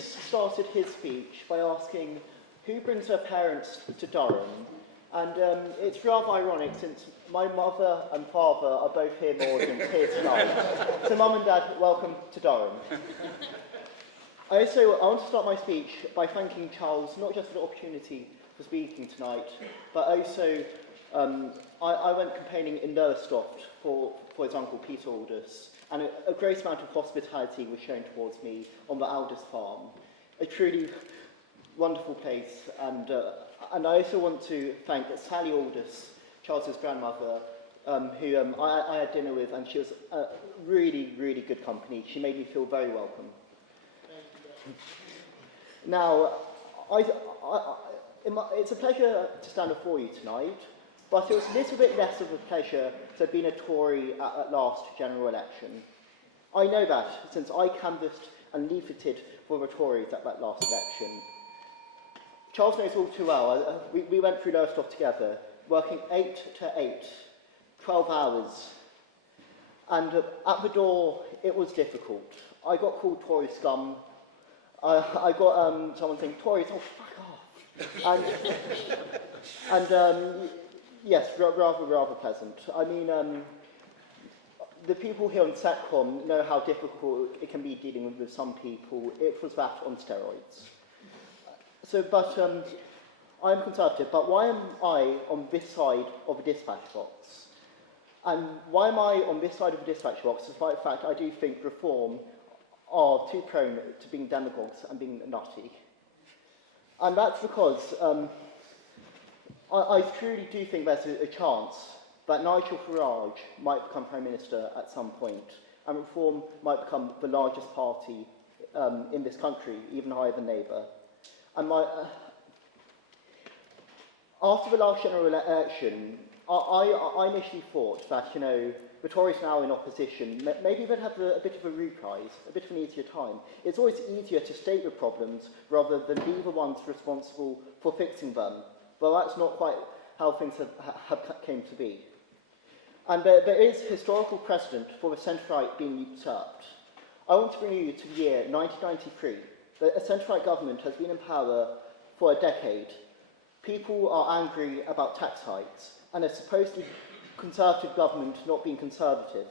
Unionist started his speech by asking who brings their parents to Durham, and it's rather ironic since my mother and father are both here here tonight. So Mum and Dad, welcome to Durham. I want to start my speech by thanking Charles, not just for the opportunity for speaking tonight, but also I went campaigning in Lowestoft for his uncle Peter Aldous, and a great amount of hospitality was shown towards me on the Aldous farm. A truly wonderful place, and I also want to thank Sally Aldous, Charles's grandmother, who I had dinner with, and she was really, really good company. She made me feel very welcome. Now, it's a pleasure to stand before you tonight, but it was a little bit less of a pleasure to have been a Tory at last general election. I know that, since I canvassed and leafleted for the Tories at that last election. Charles knows all too well. We went through Lowestoft together, working 8 to 8, 12 hours. And at the door, it was difficult. I got called Tory scum. I got someone saying, Tories, oh, fuck off. And yes, rather pleasant. I mean, the people here on SETCOM know how difficult it can be dealing with some people. It was that on steroids. So, but I'm Conservative, but why am I on this side of the dispatch box? And why am I on this side of the dispatch box, despite the fact I do think reform are too prone to being demagogues and being nutty? And that's because I truly do think there's a chance that Nigel Farage might become Prime Minister at some point, and Reform might become the largest party in this country, even higher than Labour. And after the last general election, I initially thought that, the Tories now in opposition, maybe they'd have a bit of a reprise, a bit of an easier time. It's always easier to state the problems rather than be the ones responsible for fixing them. Well, that's not quite how things have came to be. And there is historical precedent for the centre-right being usurped. I want to bring you to the year 1993. A centre-right government has been in power for a decade. People are angry about tax hikes, and a supposedly Conservative government not being Conservative.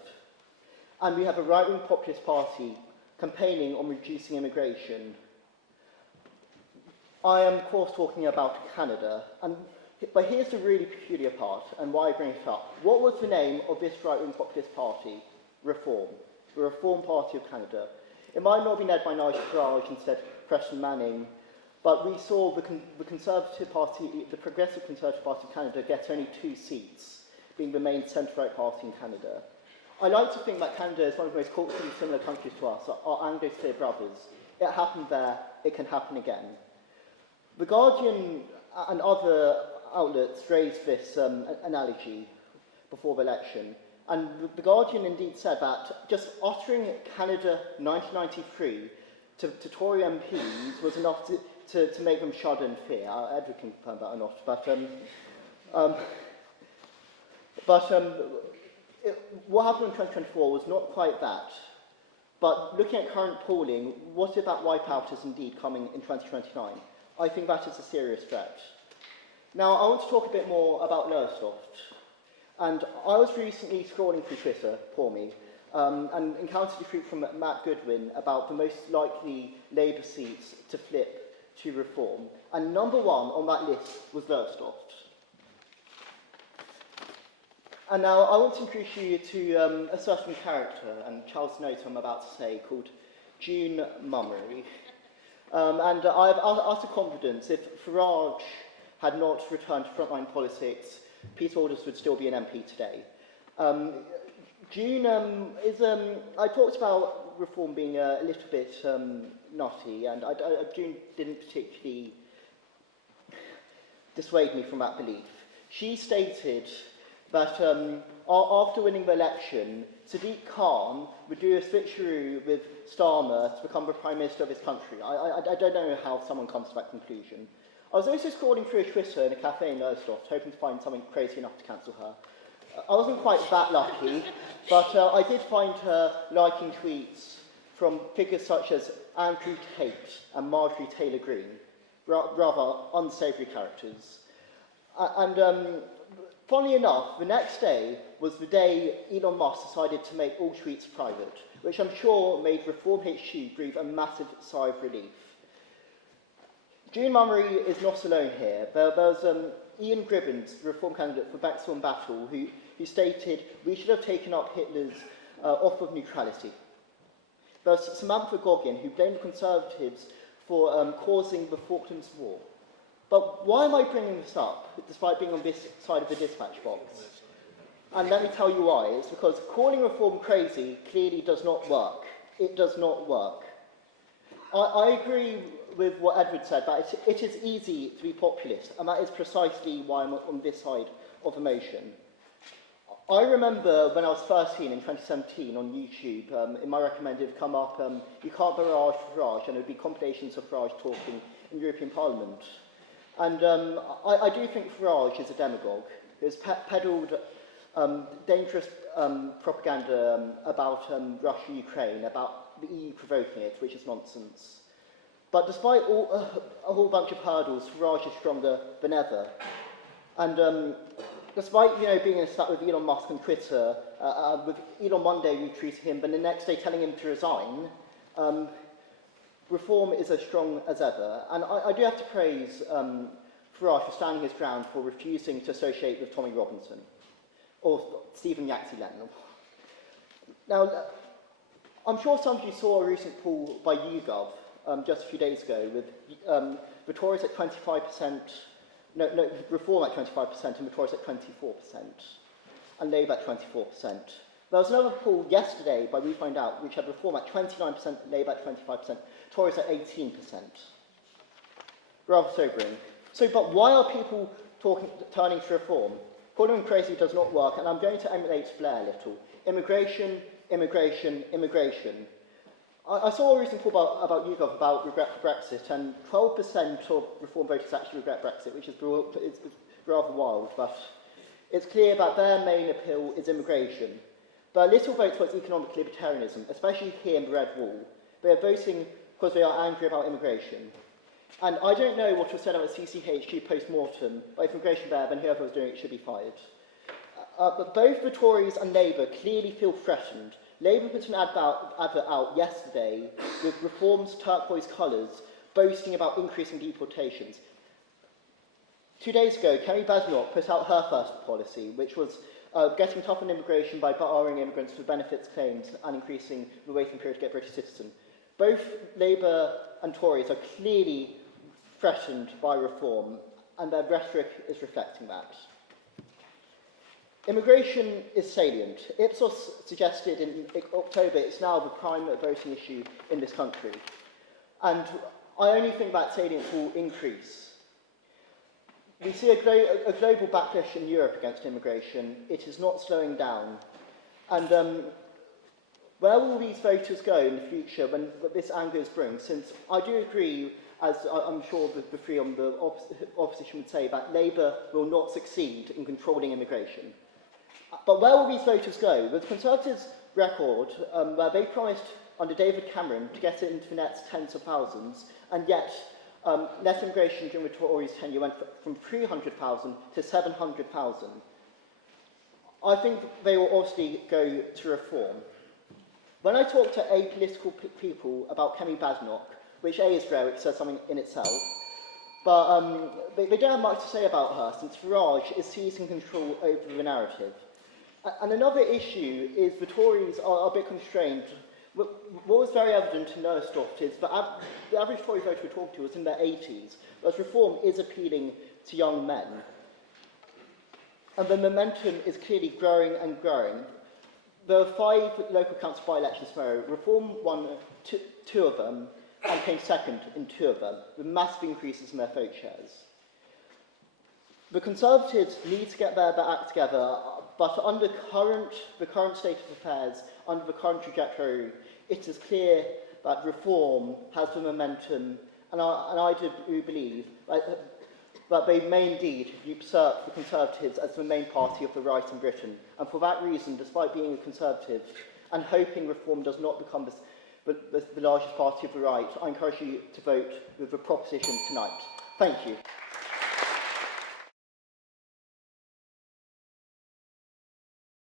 And we have a right-wing populist party campaigning on reducing immigration. I am, of course, talking about Canada, but here's the really peculiar part, and why I bring it up. What was the name of this right-wing populist party? Reform. The Reform Party of Canada. It might not be led by Nigel Farage instead Preston Manning, but we saw the Conservative Party, the Progressive Conservative Party of Canada, get only 2 seats, being the main centre-right party in Canada. I like to think that Canada is one of the most culturally similar countries to us, our Anglo-Sphere brothers. It happened there, it can happen again. The Guardian and other outlets raised this analogy before the election, and the Guardian indeed said that just uttering Canada 1993 to Tory MPs was enough to make them shudder in fear. Edward can confirm that or not, what happened in 2024 was not quite that. But looking at current polling, what if that wipeout is indeed coming in 2029? I think that is a serious threat. Now, I want to talk a bit more about Lowestoft. And I was recently scrolling through Twitter, poor me, and encountered a tweet from Matt Goodwin about the most likely Labour seats to flip to Reform. And number 1 on that list was Lowestoft. And now I want to introduce you to a certain character, and Charles knows what I'm about to say, called June Mummery. And I've asked a confidence, if Farage had not returned to frontline politics, Peter Aldous would still be an MP today. June is, I talked about Reform being a little bit nutty, and June didn't particularly dissuade me from that belief. She stated that after winning the election, Sadiq Khan would do a switcheroo with Starmer to become the Prime Minister of his country. I don't know how someone comes to that conclusion. I was also scrolling through a Twitter in a cafe in Lowestoft, hoping to find something crazy enough to cancel her. I wasn't quite that lucky, but I did find her liking tweets from figures such as Andrew Tate and Marjorie Taylor Greene, rather unsavoury characters. Funnily enough, the next day was the day Elon Musk decided to make all tweets private, which I'm sure made Reform HQ breathe a massive sigh of relief. June Mummery is not alone here. There's Ian Gribbins, the Reform candidate for Bexhill and Battle, who stated, "We should have taken up Hitler's offer of neutrality." There's Samantha Goggin, who blamed the Conservatives for causing the Falklands War. But why am I bringing this up, despite being on this side of the dispatch box? And let me tell you why. It's because calling Reform crazy clearly does not work. It does not work. I agree with what Edward said, that it is easy to be populist, and that is precisely why I'm on this side of the motion. I remember when I was 13 in 2017 on YouTube, in my recommended come up, "You can't barrage Farage," and it would be compilations of Farage talking in European Parliament. And I do think Farage is a demagogue. He's peddled dangerous propaganda about Russia, Ukraine, about the EU provoking it, which is nonsense. But despite a whole bunch of hurdles, Farage is stronger than ever. And despite being in a spat with Elon Musk on Twitter, with Elon one day retweeting him, but the next day telling him to resign, Reform is as strong as ever. And I do have to praise Farage for standing his ground, for refusing to associate with Tommy Robinson or Stephen Yaxley-Lennon. Now, I'm sure some of you saw a recent poll by YouGov just a few days ago with the Tories at 25%, Reform at 25% and the Tories at 24%, and Labour at 24%. There was another poll yesterday by We Find Out which had Reform at 29%, Labour at 25%, Tories at 18%. Rather sobering. But why are people turning to Reform? Calling them crazy does not work, and I'm going to emulate Blair a little. Immigration, immigration, immigration. I saw a recent poll about YouGov about regret for Brexit, and 12% of Reform voters actually regret Brexit, which is rather wild, but it's clear that their main appeal is immigration. But little votes towards economic libertarianism, especially here in the Red Wall. They are voting because they are angry about immigration. And I don't know what was said about CCHQ post-mortem, but if immigration bad, then whoever was doing it should be fired. But both the Tories and Labour clearly feel threatened. Labour put an advert out yesterday with Reform's turquoise colours, boasting about increasing deportations. 2 days ago, Kemi Badenoch put out her first policy, which was getting tough on immigration by barring immigrants for benefits claims and increasing the waiting period to get British citizen. Both Labour and Tories are clearly threatened by Reform, and their rhetoric is reflecting that. Immigration is salient. Ipsos suggested in October it's now the prime voting issue in this country. And I only think that salience will increase. We see a global backlash in Europe against immigration. It is not slowing down. And where will these voters go in the future when this anger is brewing? Since I do agree, as I'm sure the three on the opposition would say, that Labour will not succeed in controlling immigration. But where will these voters go? With the Conservatives' record, where they promised under David Cameron to get it into the nets tens of thousands, and yet net immigration during the Tories' tenure went from 300,000 to 700,000. I think they will obviously go to Reform. When I talk to apolitical people about Kemi Badenoch, which A is rare, which says something in itself, but they don't have much to say about her, since Farage is seizing control over the narrative. And another issue is the Tories are a bit constrained. What was very evident in Lowestoft is that the average Tory voter we talked to was in their 80s, whereas Reform is appealing to young men. And the momentum is clearly growing and growing. There were 5 local council by-elections tomorrow. Reform won 2 of them and came second in 2 of them, with massive increases in their vote shares. The Conservatives need to get their act together, but under the current state of affairs, under the current trajectory, it is clear that Reform has the momentum, and I do believe that they may indeed usurp the Conservatives as the main party of the right in Britain. And for that reason, despite being a Conservative and hoping Reform does not become the largest party of the right, I encourage you to vote with the proposition tonight. Thank you.